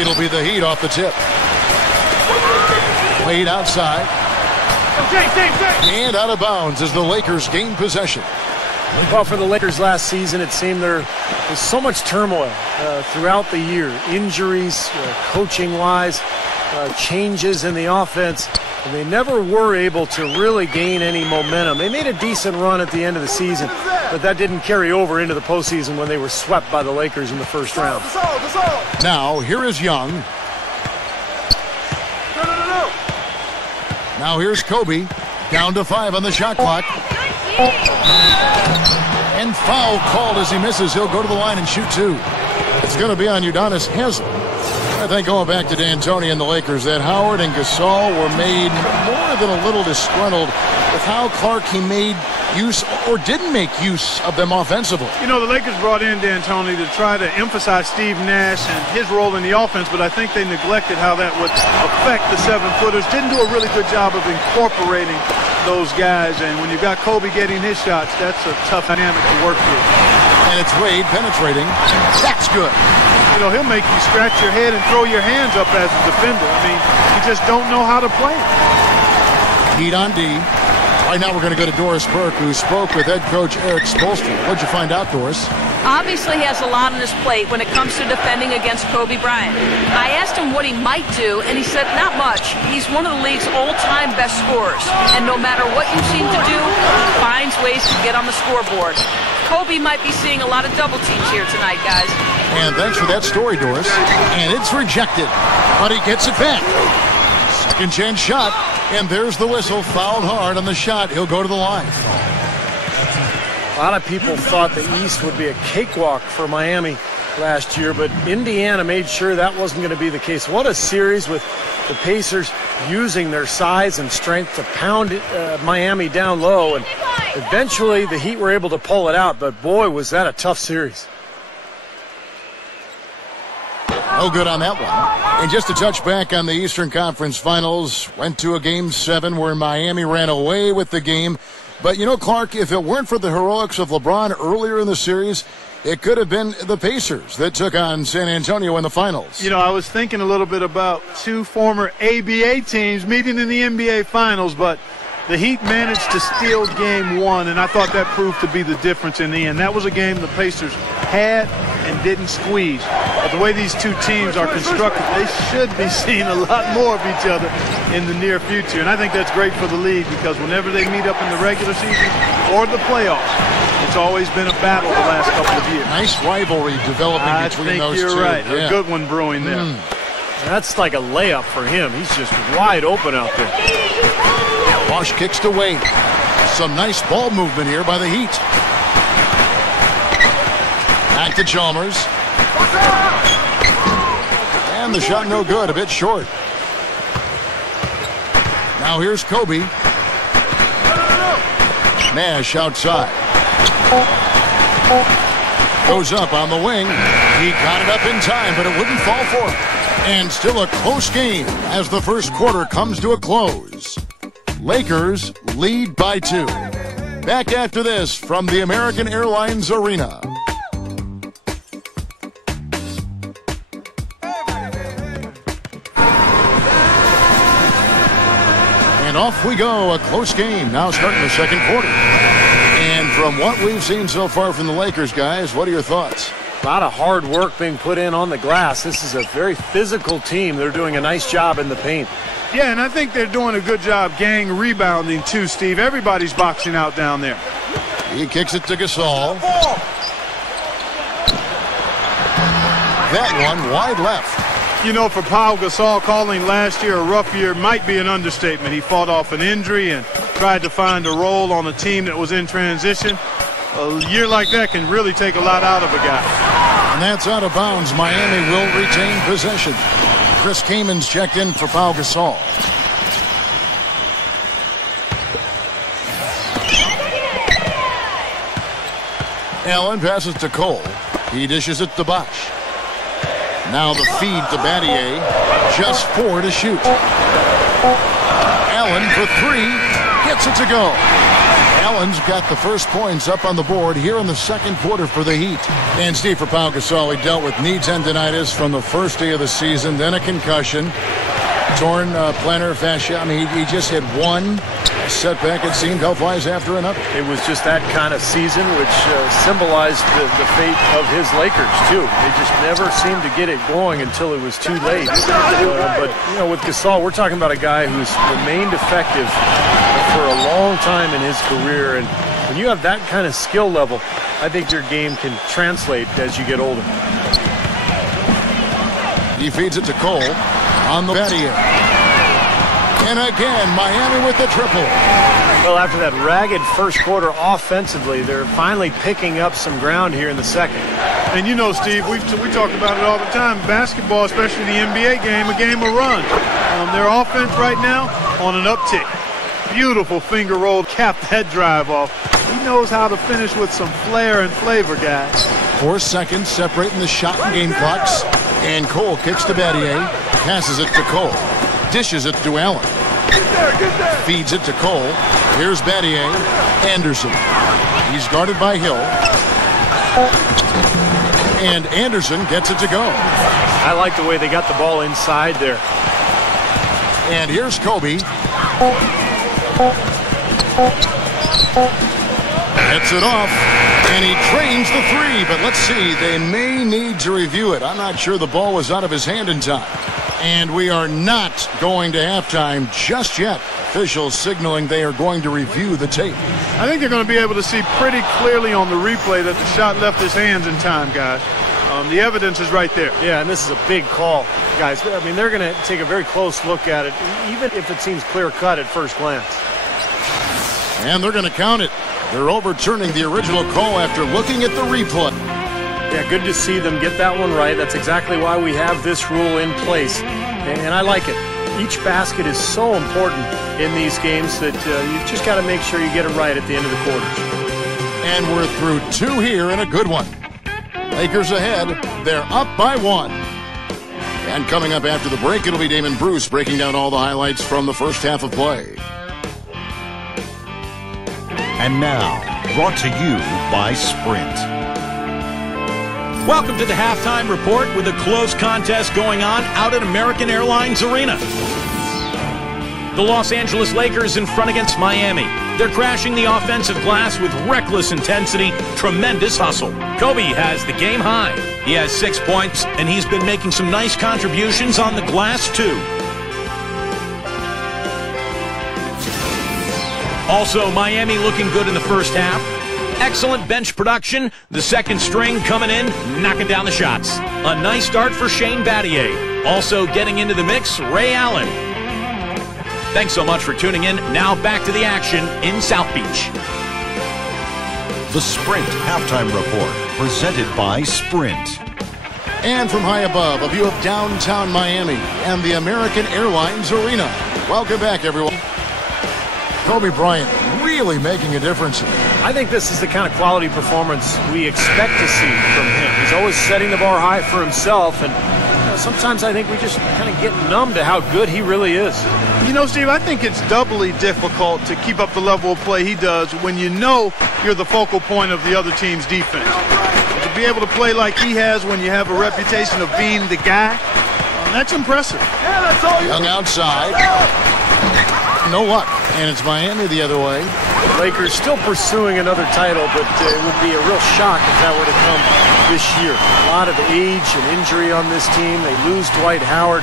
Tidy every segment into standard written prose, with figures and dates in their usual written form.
It'll be the Heat off the tip. Played outside. And out of bounds as the Lakers gain possession. Well, for the Lakers last season, it seemed there was so much turmoil throughout the year. Injuries, coaching-wise, changes in the offense. And they never were able to really gain any momentum. They made a decent run at the end of the season, but that didn't carry over into the postseason when they were swept by the Lakers in the first round. Now, here is Young. Now here's Kobe. Down to 5 on the shot clock. And foul called as he misses. He'll go to the line and shoot 2. It's going to be on Udonis Haslem. I think going back to D'Antoni and the Lakers, that Howard and Gasol were made more than a little disgruntled with how Clark he made use or didn't make use of them offensively. You know, the Lakers brought in D'Antoni to try to emphasize Steve Nash and his role in the offense, but I think they neglected how that would affect the 7-footers. Didn't do a really good job of incorporating those guys, and when you've got Kobe getting his shots, that's a tough dynamic to work through. And it's Wade penetrating. That's good. You know, he'll make you scratch your head and throw your hands up as a defender. I mean, you just don't know how to play it. Heat on D. Right now we're going to go to Doris Burke, who spoke with head coach Eric Spoelstra. What'd you find out, Doris? Obviously he has a lot on his plate when it comes to defending against Kobe Bryant. I asked him what he might do, and he said not much. He's one of the league's all-time best scorers, and no matter what you seem to do, he finds ways to get on the scoreboard. Kobe might be seeing a lot of double teams here tonight, guys. And thanks for that story, Doris. And it's rejected, but he gets it back. Second chance shot, and there's the whistle. Fouled hard on the shot. He'll go to the line. A lot of people thought the East would be a cakewalk for Miami last year, but Indiana made sure that wasn't going to be the case. What a series with the Pacers using their size and strength to pound Miami down low, and eventually the Heat were able to pull it out, but boy, was that a tough series. No good on that one. And just to touch back on the Eastern Conference Finals, went to a Game 7 where Miami ran away with the game. But, you know, Clark, if it weren't for the heroics of LeBron earlier in the series, it could have been the Pacers that took on San Antonio in the finals. You know, I was thinking a little bit about two former ABA teams meeting in the NBA Finals, but the Heat managed to steal Game 1, and I thought that proved to be the difference in the end. That was a game the Pacers had and didn't squeeze. But the way these two teams are constructed, they should be seeing a lot more of each other in the near future. And I think that's great for the league because whenever they meet up in the regular season or the playoffs, it's always been a battle the last couple of years. Nice rivalry developing between those two. I think you're right. Yeah. A good one brewing there. That's like a layup for him. He's just wide open out there. Bosch kicks to Wade. Some nice ball movement here by the Heat. Back to Chalmers. And the shot no good, a bit short. Now here's Kobe. Nash outside. Goes up on the wing. He got it up in time, but it wouldn't fall for him. And still a close game as the first quarter comes to a close. Lakers lead by 2. Back after this from the American Airlines Arena. And off we go, a close game now starting the second quarter. And from what we've seen so far from the Lakers, guys, what are your thoughts? A lot of hard work being put in on the glass. This is a very physical team. They're doing a nice job in the paint. Yeah, and I think they're doing a good job gang rebounding too, Steve. Everybody's boxing out down there. He kicks it to Gasol. That one wide left. You know, for Pau Gasol, calling last year a rough year might be an understatement. He fought off an injury and tried to find a role on a team that was in transition. A year like that can really take a lot out of a guy. And that's out of bounds. Miami will retain possession. Chris Kamen's checked in for Pau Gasol. Allen passes to Cole. He dishes it to Bosch. Now the feed to Battier. Just 4 to shoot. Allen for 3. Gets it to go. Allen's got the first points up on the board here in the second quarter for the Heat. And Steve, for Pau Gasol, he dealt with knee tendonitis from the first day of the season, then a concussion, torn plantar fascia. I mean, he just had one setback, it seemed, health-wise after another. It was just that kind of season, which symbolized the fate of his Lakers, too. They just never seemed to get it going until it was too late. But, you know, with Gasol, we're talking about a guy who's remained effective for a long time in his career. And when you have that kind of skill level, I think your game can translate as you get older. He feeds it to Cole on the Battier. And again, Miami with the triple. Well, after that ragged first quarter offensively, they're finally picking up some ground here in the second. And you know, Steve, we talk about it all the time. Basketball, especially the NBA game, a game of run. Their offense right now on an uptick. Beautiful finger roll, capped that drive off. He knows how to finish with some flair and flavor, guys. 4 seconds separating the shot and game clocks. And Cole kicks to Battier, passes it to Cole, dishes it to Allen. Feeds it to Cole. Here's Battier. Anderson. He's guarded by Hill. And Anderson gets it to go. I like the way they got the ball inside there. And here's Kobe. Gets it off. And he trains the three. But let's see. They may need to review it. I'm not sure the ball was out of his hand in time. And we are not going to halftime just yet. Officials signaling they are going to review the tape. I think they're going to be able to see pretty clearly on the replay that the shot left his hands in time, guys. The evidence is right there. Yeah, and this is a big call, guys. I mean, they're going to take a very close look at it, even if it seems clear-cut at first glance. And they're going to count it. They're overturning the original call after looking at the replay. Yeah, good to see them get that one right. That's exactly why we have this rule in place, and I like it. Each basket is so important in these games that you just got to make sure you get it right at the end of the quarters. And we're through 2 here and a good one. Lakers ahead. They're up by 1. And coming up after the break, it'll be Damon Bruce breaking down all the highlights from the first half of play. And now, brought to you by Sprint. Welcome to the halftime report with a close contest going on out at American Airlines Arena. The Los Angeles Lakers in front against Miami. They're crashing the offensive glass with reckless intensity, tremendous hustle. Kobe has the game high. He has 6 points, and he's been making some nice contributions on the glass, too. Also, Miami looking good in the first half. Excellent bench production. The second string coming in, knocking down the shots. A nice start for Shane Battier. Also getting into the mix, Ray Allen. Thanks so much for tuning in. Now back to the action in South Beach. The Sprint Halftime Report, presented by Sprint. And from high above, a view of downtown Miami and the American Airlines Arena. Welcome back, everyone. Kobe Bryant really making a difference. I think this is the kind of quality performance we expect to see from him. He's always setting the bar high for himself, and sometimes I think we just kind of get numb to how good he really is. You know, Steve, I think it's doubly difficult to keep up the level of play he does when you know you're the focal point of the other team's defense. And to be able to play like he has when you have a reputation of being the guy, that's impressive. Young outside. No luck. And it's Miami the other way. The Lakers still pursuing another title, but it would be a real shock if that were to come this year. A lot of age and injury on this team. They lose Dwight Howard.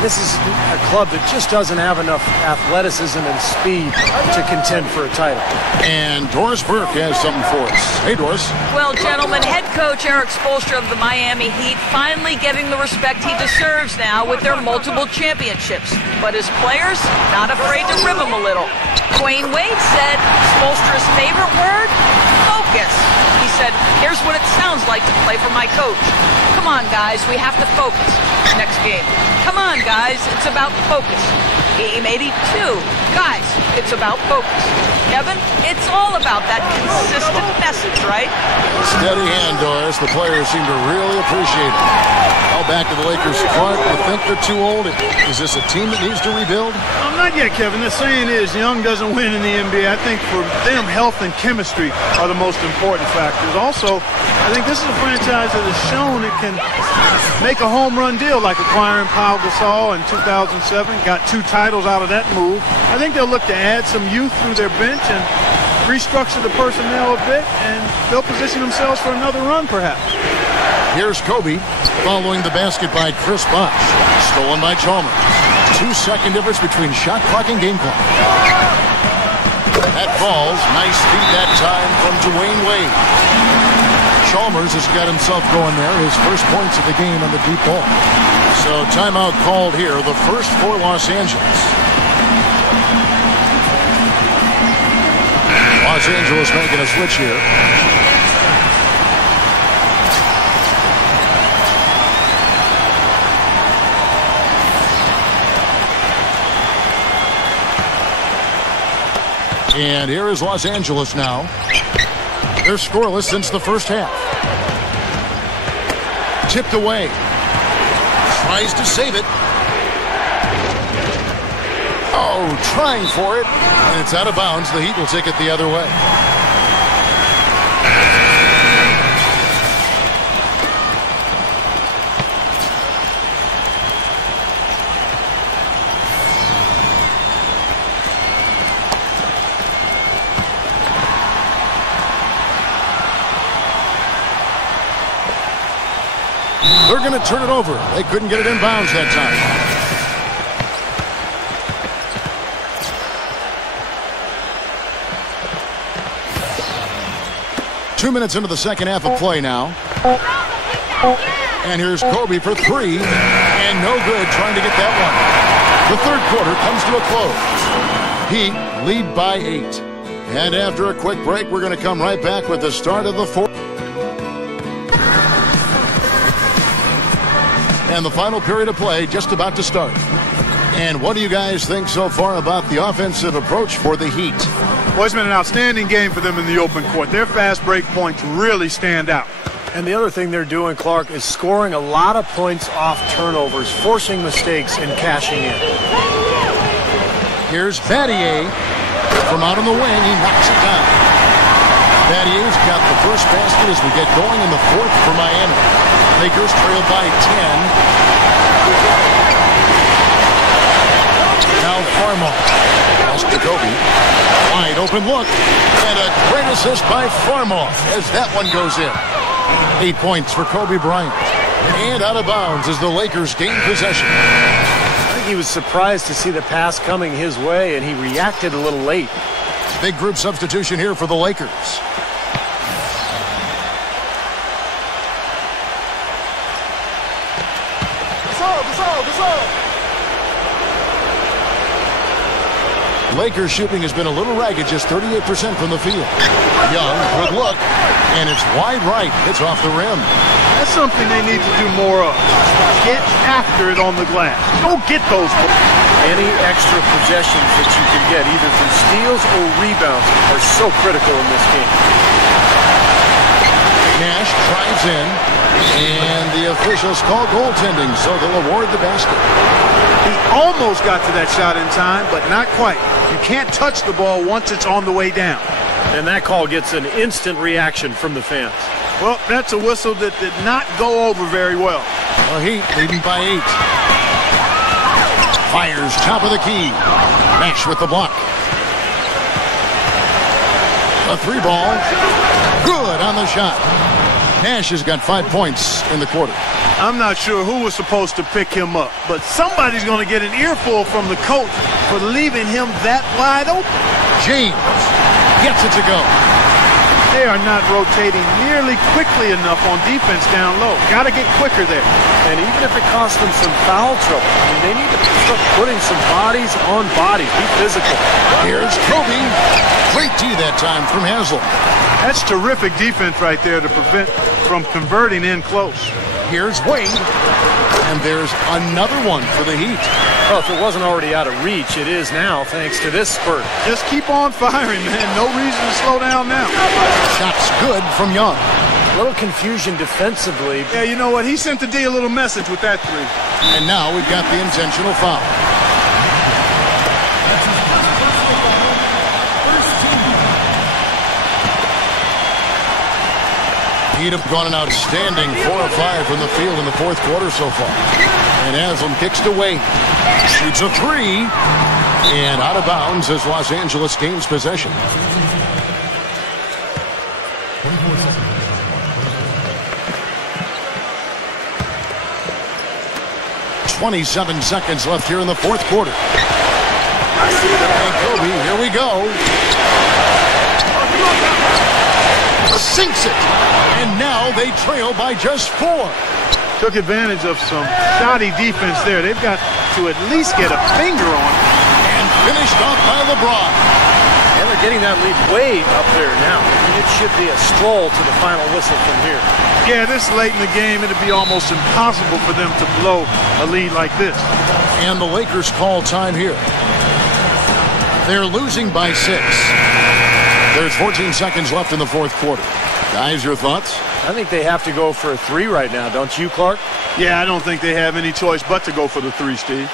This is a club that just doesn't have enough athleticism and speed to contend for a title. And Doris Burke has something for us. Hey, Doris. Well, gentlemen, head coach Eric Spoelstra of the Miami Heat finally getting the respect he deserves now with their multiple championships. But his players, not afraid to rib him a little. Dwayne Wade said Spoelstra's favorite word, focus. He said, here's what it sounds like to play for my coach. Come on, guys, we have to focus. Next game. Come on, guys, it's about focus. Game 82. Guys, it's about focus. Kevin, it's all about that consistent message, right? Steady hand, Doris. The players seem to really appreciate it. Now back to the Lakers. Clark, you think they're too old? Is this a team that needs to rebuild? Not yet, Kevin. The saying is young doesn't win in the NBA. I think for them, health and chemistry are the most important factors. Also, I think this is a franchise that has shown it can make a home run deal, like acquiring Pau Gasol in 2007. Got 2 titles out of that move. I think they'll look to add some youth through their bench and restructure the personnel a bit, and they'll position themselves for another run, perhaps. Here's Kobe following the basket by Chris Bosh. Stolen by Chalmers. 2-second difference between shot clock and game clock. That falls. Nice feed that time from Dwayne Wade. Chalmers has got himself going there. His first points of the game on the deep ball. So timeout called here. The first for Los Angeles. Los Angeles making a switch here. And here is Los Angeles now. They're scoreless since the first half. Tipped away. Tries to save it. Oh, trying for it. And it's out of bounds. The Heat will take it the other way. They're going to turn it over. They couldn't get it in bounds that time. Two minutes into the second half of play now. And here's Kobe for 3. And no good trying to get that one. The third quarter comes to a close. Heat lead by 8. And after a quick break, we're going to come right back with the start of the fourth. And the final period of play just about to start. And what do you guys think so far about the offensive approach for the Heat? Well, it's been an outstanding game for them in the open court. Their fast break points really stand out. And the other thing they're doing, Clark, is scoring a lot of points off turnovers, forcing mistakes and cashing in. Here's Battier from out on the wing. He knocks it down. Battier's got the first basket as we get going in the fourth for Miami. Lakers trail by 10. Now Farmar. Lost to Kobe. Wide open look. And a great assist by Farmar as that one goes in. 8 points for Kobe Bryant. And out of bounds as the Lakers gain possession. I think he was surprised to see the pass coming his way, and he reacted a little late. Big group substitution here for the Lakers. Lakers shooting has been a little ragged, just 38% from the field. Young, good look, and it's wide right. It's off the rim. That's something they need to do more of. Get after it on the glass. Don't get those. Any extra possessions that you can get, either from steals or rebounds, are so critical in this game. Nash drives in, and the officials call goaltending, so they'll award the basket. He almost got to that shot in time, but not quite. You can't touch the ball once it's on the way down. And that call gets an instant reaction from the fans. Well, that's a whistle that did not go over very well. Well, Heat leading by 8. Fires top of the key. Nash with the block. A 3-ball. Good on the shot. Nash has got 5 points in the quarter. I'm not sure who was supposed to pick him up, but somebody's going to get an earful from the coach for leaving him that wide open. James gets it to go. They are not rotating nearly quickly enough on defense down low. Got to get quicker there. And even if it costs them some foul trouble, I mean, they need to start putting some bodies on bodies. Be physical. Here's Kobe. Great D that time from Haslem. That's terrific defense right there to prevent from converting in close. Here's Wade. And there's another one for the Heat. Well, if it wasn't already out of reach, it is now thanks to this spurt. Just keep on firing, man. No reason to slow down now. Shot's good from Young. A little confusion defensively. Yeah, you know what? He sent the D a little message with that three. And now we've got the intentional foul. He'd have gone an outstanding 4 of 5 from the field in the fourth quarter so far. And Haslam kicks to Wade. Shoots a 3. And out of bounds as Los Angeles gains possession. 27 seconds left here in the fourth quarter. And Kobe, here we go. Sinks it. And now they trail by just 4. Took advantage of some shoddy defense there. They've got to at least get a finger on it. And finished off by LeBron. And they're getting that lead way up there now. It should be a stroll to the final whistle from here. Yeah, this late in the game, it'd be almost impossible for them to blow a lead like this. And the Lakers call time here. They're losing by 6. There's 14 seconds left in the fourth quarter. Guys, your thoughts? I think they have to go for a 3 right now, don't you, Clark? Yeah, I don't think they have any choice but to go for the 3, Steve.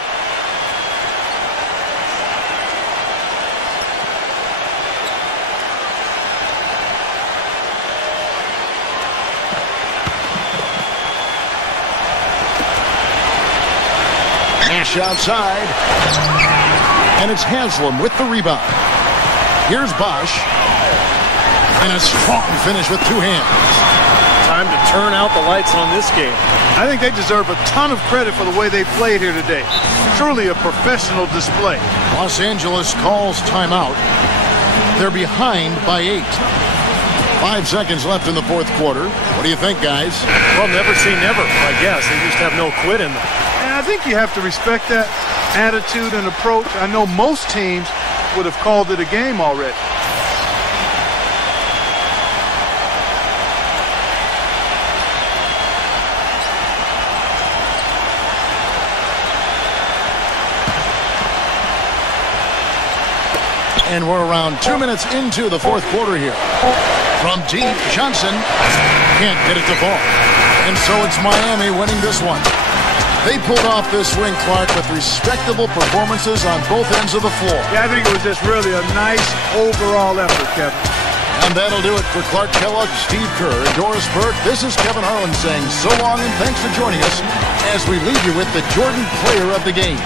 Nash outside. And it's Haslam with the rebound. Here's Bosch. And a strong finish with 2 hands. Time to turn out the lights on this game. I think they deserve a ton of credit for the way they played here today. Truly a professional display. Los Angeles calls timeout. They're behind by 8. 5 seconds left in the fourth quarter. What do you think, guys? Well, never say never, I guess. They just have no quit in them. And I think you have to respect that attitude and approach. I know most teams would have called it a game already. And we're around 2 minutes into the fourth quarter here. From deep, Johnson can't get it to fall. And so it's Miami winning this one. They pulled off this win, Clark, with respectable performances on both ends of the floor. Yeah, I think it was just really a nice overall effort, Kevin. And that'll do it for Clark Kellogg, Steve Kerr, and Doris Burke. This is Kevin Harlan saying so long and thanks for joining us as we leave you with the Jordan Player of the Game.